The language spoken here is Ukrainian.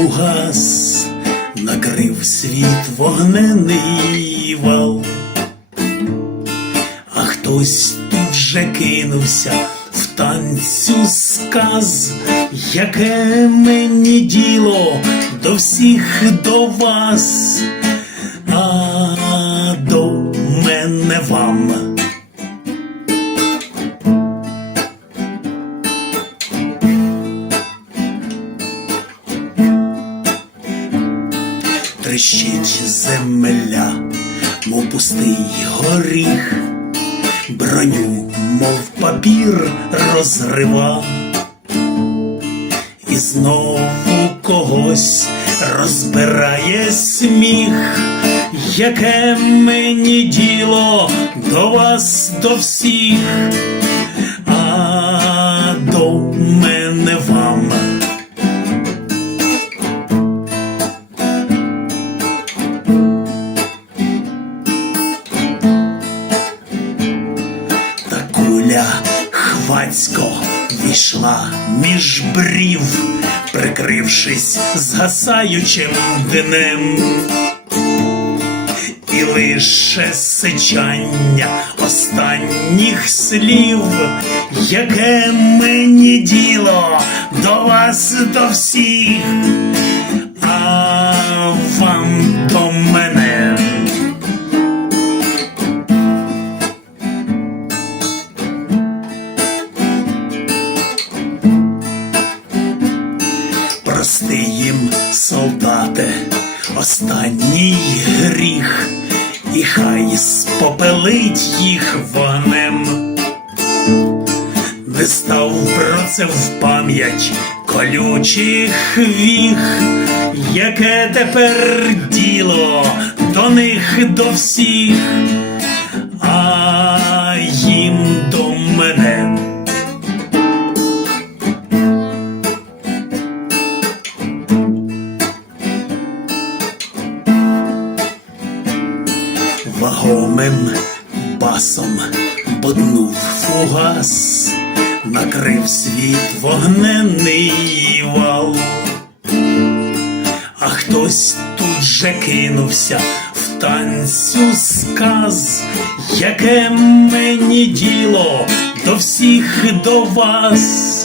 угас, накрив світ вогнений вал, а хтось тут же кинувся в танцю сказ, яке мені діло до всіх до вас, а Трещить земля, мов пустий горіх, броню, мов папір розрива, і знову когось розбирає сміх, яке мені діло до вас, до всіх, а до мене вам. Хвацько війшла між брів, прикрившись згасаючим днем. І лише сичання останніх слів, яке мені діло до вас до всіх, Прости їм, солдате, останній гріх, і хай спопелить їх вогнем. Не став про це в пам'ять колючих віх, яке тепер діло до них до всіх, вагомим басом боднув фугас, накрив світ вогнений вал, а хтось тут же кинувся в танцю сказ, яке мені діло до всіх до вас.